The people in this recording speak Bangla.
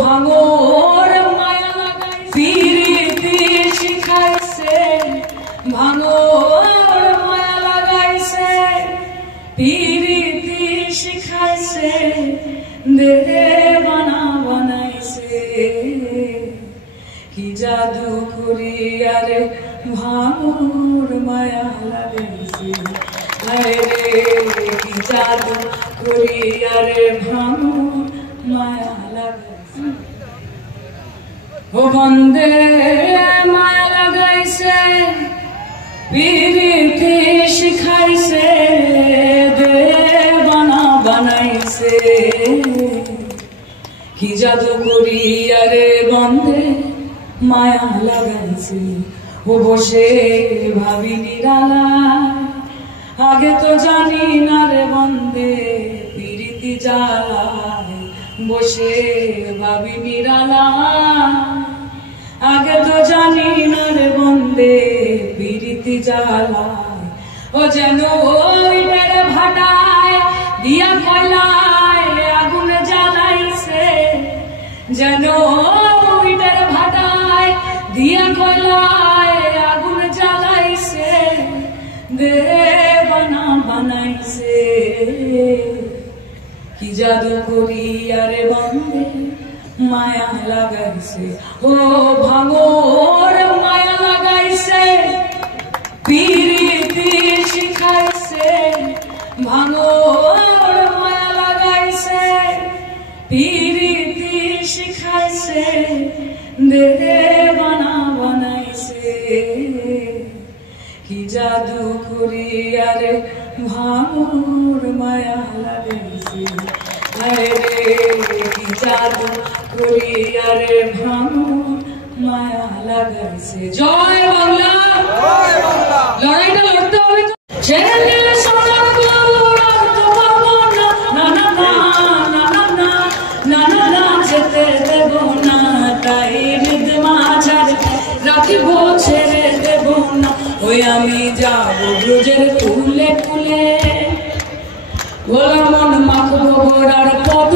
ভাঙর মায়া লাগাই পিরিতি শিখাইছে ভাঙর মায়া লাগাইছে পিরিতি শিখাইছে দেবানা বানাইছে কি জাদু করি আরে ভাঙর মায়া লাগাইছে আরে কি জাদু করি আরে ভাঙর মায়া লাগাইছে ও বন্দে মায়া লাগাইছে পিরিতি শিখাইছে দেবানা বানাইছে কি জাদু করি আরে বন্দে মায়া লাগাইছে ও বসে ভাবি নিরালায় আগে তো জানি না রে বন্দে পিরিতি জ্বালায় বসে ভাবি নিরালায় আগে তো জানি না রে বন্দে পিরিতি জ্বালায় ও যেন ওইটার ভাটায় দিয়া কয়লায় আগুন জ্বালাইছে যেন ওইটার ভাটায় দিয়া কয়লায় আগুন জ্বালাইছে দেবানা বানাইছে কি জাদু করি আরে বন্দে মায়া লাগাইছে ও ভাঙর মায়া লাগাইছে পিরিতি শিখাইছে ভাঙর মায়া লাগাইছে পিরিতি শিখাইছে দেবানা বানাইছে কি জাদু করি আরে ভাঙর মায়া লাগাইছে আরে কি জাদু করি আরে ভাঙর মায়া লাগাইছে জয় বাংলা লড়াইটা লড়তে হবে ছেড়ে দিলে সোনার লড়তে পারবো না না না না না না না না না যেতে দেব না তাই হৃদ মাঝার রাখিব ছেড়ে দেব না ওই আমি যাব ব্রজের কুলে কুলে ওলা মন মাখবো গোড়ার পথ